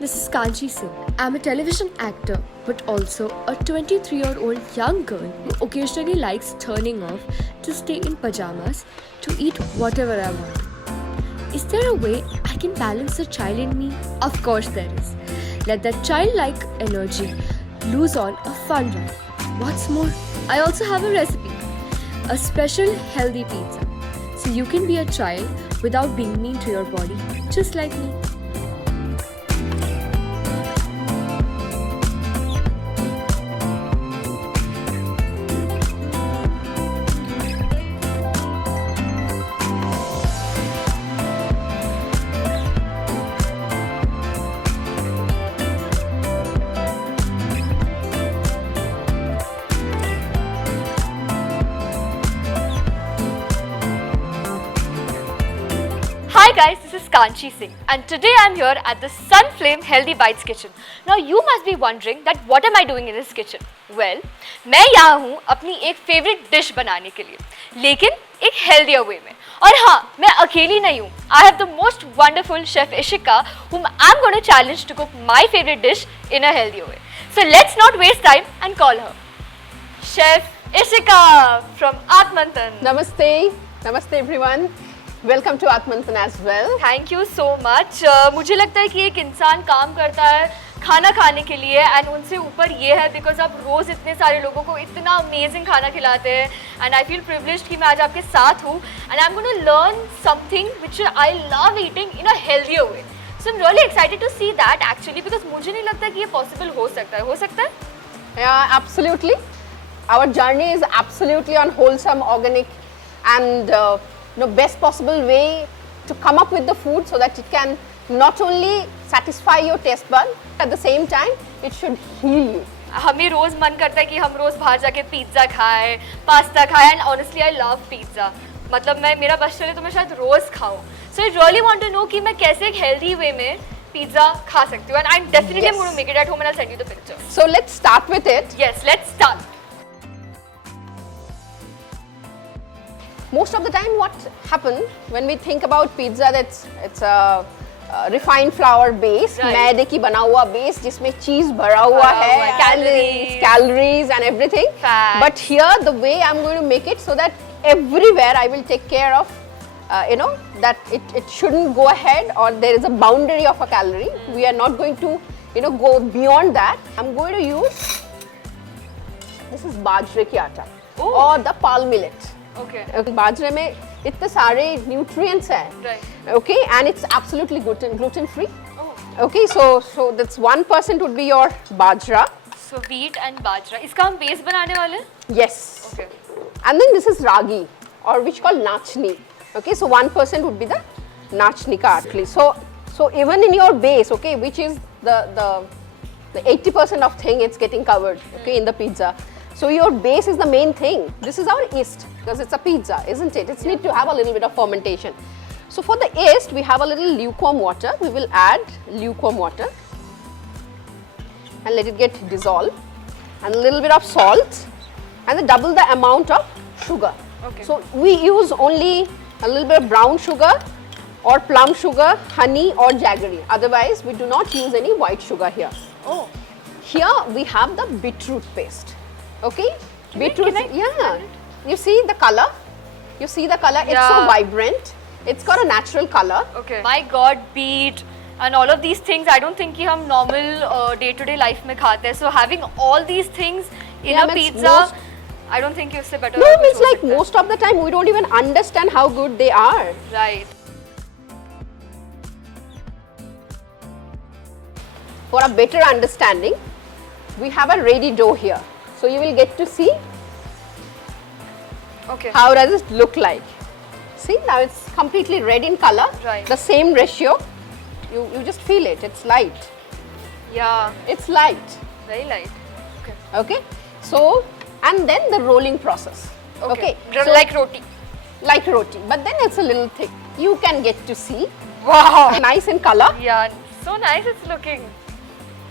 This is Kanchi Singh. I'm a television actor, but also a 23-year-old young girl who occasionally likes turning off to stay in pajamas to eat whatever I want. Is there a way I can balance the child in me? Of course there is. Let that childlike energy loose on a fun ride. What's more, I also have a recipe. A special healthy pizza. So you can be a child without being mean to your body, just like me. Hi guys, this is Kanchi Singh and today I'm here at the Sunflame Healthy Bites kitchen. Now you must be wondering that what am I doing in this kitchen? Well, मैं यहाँ हूँ अपनी एक favorite dish बनाने के लिए, लेकिन एक healthier way में. और हाँ, मैं अकेली नहीं हूँ. I have the most wonderful chef Ishika whom I'm going to challenge to cook my favorite dish in a healthier way. So let's not waste time and call her. Chef Ishika from Atmantan. Namaste. Namaste everyone. Welcome to Atmantan as well. Thank you so much. मुझे लगता है कि एक इंसान काम करता है खाना खाने के लिए एंड उनसे ऊपर ये है बिकॉज आप रोज़ इतने सारे लोगों को इतना अमेजिंग खाना खिलाते हैं एंड आई फील प्रिविलेज्ड कि मैं आज आपके साथ हूँ and I am going to learn something which I love eating in a healthier way. So I am really excited to see that actually because मुझे नहीं लगता कि ये पॉसिबल हो सकता है. हो सकता है? Absolutely. Our journey is absolutely on wholesome, organic and best possible way to come up with the food so that it can not only satisfy your taste bud, at the same time it should heal you. हमें रोज़ मन करता है कि हम रोज़ बाहर जाके pizza खाएं, pasta खाएं and honestly I love pizza. मतलब मैं मेरा बस चले तो मैं शायद रोज़ खाऊं. So I really want to know कि मैं कैसे एक हेल्दी वे में पिज़्ज़ा खा सकती हूँ and I definitely am going to make it at home and I will send you the picture. So let's start with it. Yes, let's start. Most of the time what happens when we think about pizza, it's a refined flour base, Right. मैदे की बना हुआ base जिसमें cheese भरा हुआ है, calories and everything. Fat. But here the way I'm going to make it so that everywhere I will take care of that it shouldn't go ahead or there is a boundary of a calorie. We are not going to go beyond that. I'm going to use, this is bajre की आटा or the pal millet. Okay. बाजरे में इतने सारे nutrients हैं. Right. Okay, and it's absolutely gluten free. Okay, so that's 1% would be your bajra. So wheat and bajra, इसका हम base बनाने वाले हैं. Yes. Okay. And then this is ragi, or which called nachni. Okay, so 1% would be the nachni ka actually. So even in your base, okay, which is the 80% of thing, it's getting covered. Okay, in the pizza. So your base is the main thing. This is our yeast because it's a pizza, isn't it? It's need to have a little bit of fermentation. So for the yeast, we have a little lukewarm water. We will add lukewarm water and let it get dissolved, and a little bit of salt, and then double the amount of sugar. Okay. So we use only a little bit of brown sugar or plum sugar, honey or jaggery. Otherwise, we do not use any white sugar here. Oh. Here we have the beetroot paste. Okay, beetroot. Can I Yeah, you see the color. You see the color. It's so Yeah. vibrant. It's got a natural color. Okay. My God, beet and all of these things, I don't think कि हम normal day-to-day life में खाते हैं. So having all these things in Yeah, a means pizza, most- I don't think कि उससे better No, और कुछ it's हो like सकता है. most of the time we don't even understand how good they are. Right. For a better understanding, we have a ready dough here. So you will get to see Okay. how does it look like. See, now it's completely red in color. Right. The same ratio. You just feel it. It's light. Yeah. It's light. Very light. Okay. Okay, so and then the rolling process. Okay. so Like roti. like roti, but then it's a little thick. You can get to see Wow. nice in color. Yeah. So nice it's looking.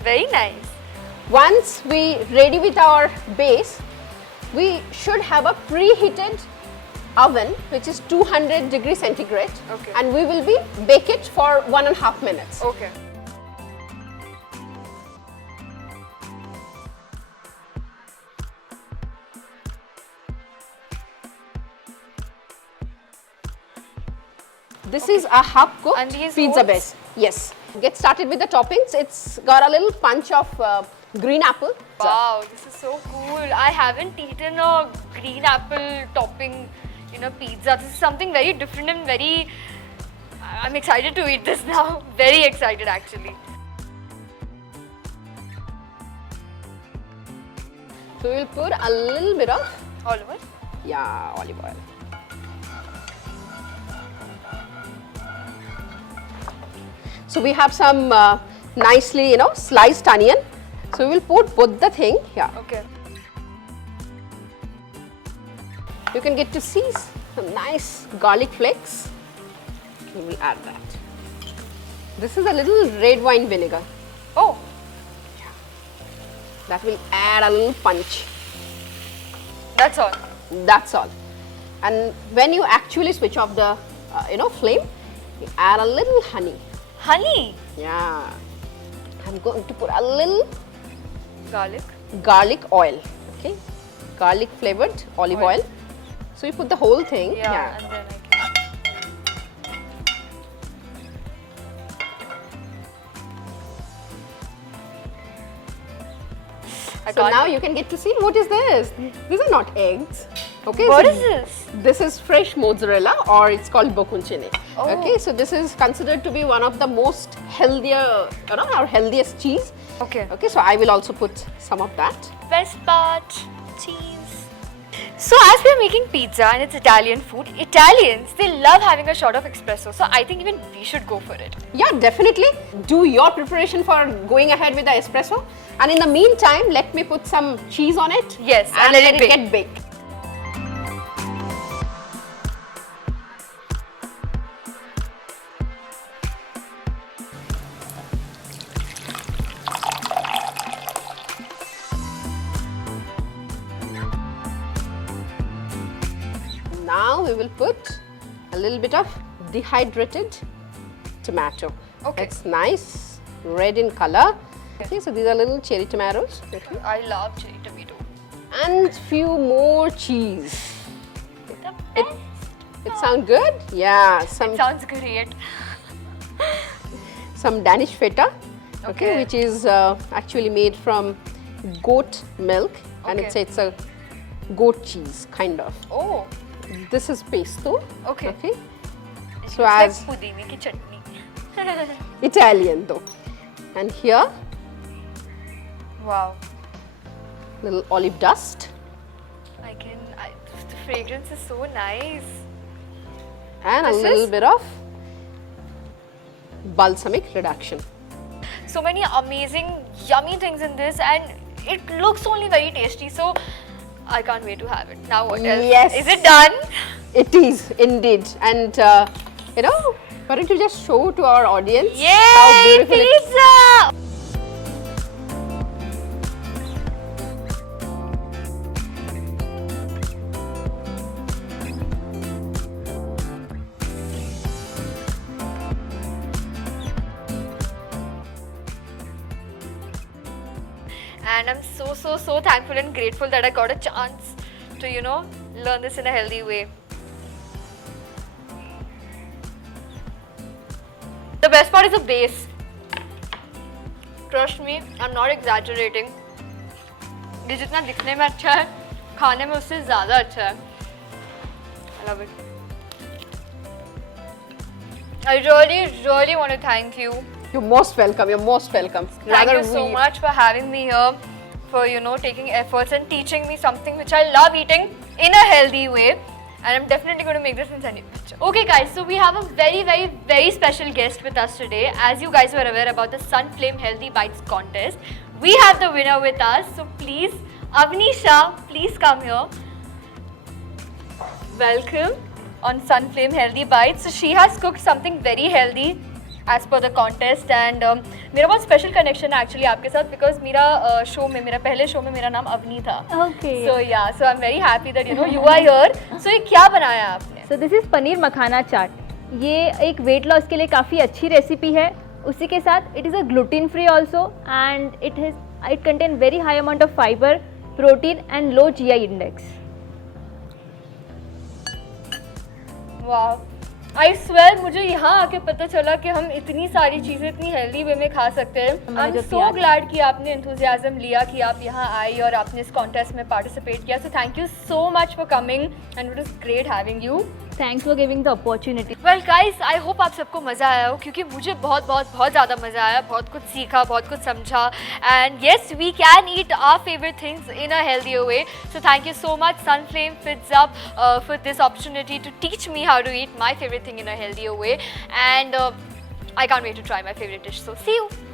Very nice. Once we ready with our base, we should have a preheated oven which is 200 degrees centigrade. Okay. And we will be bake it for 1.5 minutes. Okay. This is a half cooked And these pizza holes? base. Yes. Get started with the toppings. It's got a little punch of green apple. Wow, this is so cool. I haven't eaten a green apple topping, pizza. This is something very different and very. I'm excited to eat this now. Very excited actually. So we'll put a little bit of Olive oil. olive oil. So we have some nicely, sliced onion. So we will put both the thing here. Okay. You can get to see some nice garlic flakes. We will add that. This is a little red wine vinegar. Oh, That will add a little punch. that's all. That's all. And when you actually switch off the, flame, you add a little honey. Honey. Yeah. I'm going to put a little Garlic. garlic oil. Okay. Garlic flavored olive Oil. oil. So you put the whole thing. Yeah, and then I can. So now you can get to see what is this. These are not eggs. Okay. What so is this? This is fresh mozzarella, or it's called bocconcini. Oh. Okay, so this is considered to be one of the most healthier, our healthiest cheese. Okay. Okay, so I will also put some of that. Best part, cheese. So as we are making pizza and it's Italian food, Italians, they love having a shot of espresso. So I think even we should go for it. Yeah, definitely. Do your preparation for going ahead with the espresso. And in the meantime, let me put some cheese on it. Yes, and let let it it bake. get baked. Now we will put a little bit of dehydrated tomato. Okay. It's nice, red in color. Okay, so these are little cherry tomatoes. Okay. I love cherry tomato. And few more cheese. The It, best. it sound good? Yeah, Sounds great. some Danish feta, Okay. which is actually made from goat milk, and Okay. it's a goat cheese kind of. Oh, This is pesto. Okay. Okay. it's So like as pudine ki chutney. Italian though, and here Wow. little olive dust The fragrance is so nice. and a This little is- bit of balsamic reduction. So many amazing, yummy things in this, and it looks only very tasty. So I can't wait to have it. Now what else? Yes. Is it done? It is indeed, and why don't you just show to our audience Yay! how beautiful it is. Pizza! And I'm so thankful and grateful that I got a chance to, learn this in a healthy way. The best part is the base. Trust me, I'm not exaggerating. ये जितना दिखने में अच्छा है, खाने में उससे ज़्यादा अच्छा है. I love it. I really want to thank you. You're most welcome. You're most welcome. Thank you so much for having me here, for taking efforts and teaching me something which I love eating in a healthy way, and I'm definitely going to make this in Sunny Picture. Okay guys, so we have a very special guest with us today. As you guys were aware about the Sunflame Healthy Bites contest, we have the winner with us. So please, Avnisha, please come here. Welcome on Sunflame Healthy Bites. So she has cooked something very healthy as per the contest, and मेरा बहुत special connection है actually आपके साथ, because मेरा मेरा पहले show में मेरा नाम अवनी था. Okay. So yeah, so I'm very happy that you are here. So ये क्या बनाया है आपने? So this is पनीर मखाना चाट. ये एक weight loss के लिए काफ़ी अच्छी रेसिपी है. उसी के साथ it is a gluten free also, and it contains very high amount of fiber, protein and low GI index. Wow, I swear मुझे यहाँ आके पता चला कि हम इतनी सारी चीज़ें इतनी हेल्दी वे में खा सकते हैं। आई एम सो ग्लैड कि आपने एंथुजियाज्म लिया कि आप यहाँ आई और आपने इस कॉन्टेस्ट में पार्टिसिपेट किया। सो thank you so much for coming and it is great having you. Thanks for giving the opportunity. Well guys, I hope आप सबको मज़ा आया हो, क्योंकि मुझे बहुत ज़्यादा मज़ा आया, बहुत कुछ सीखा, बहुत कुछ समझा। And yes, we can eat our favourite things in a healthier way. So thank you so much Sunflame Fits Up for this opportunity to teach me how to eat my favorite thing in a healthier way. And I can't wait to try my favorite dish. So see you.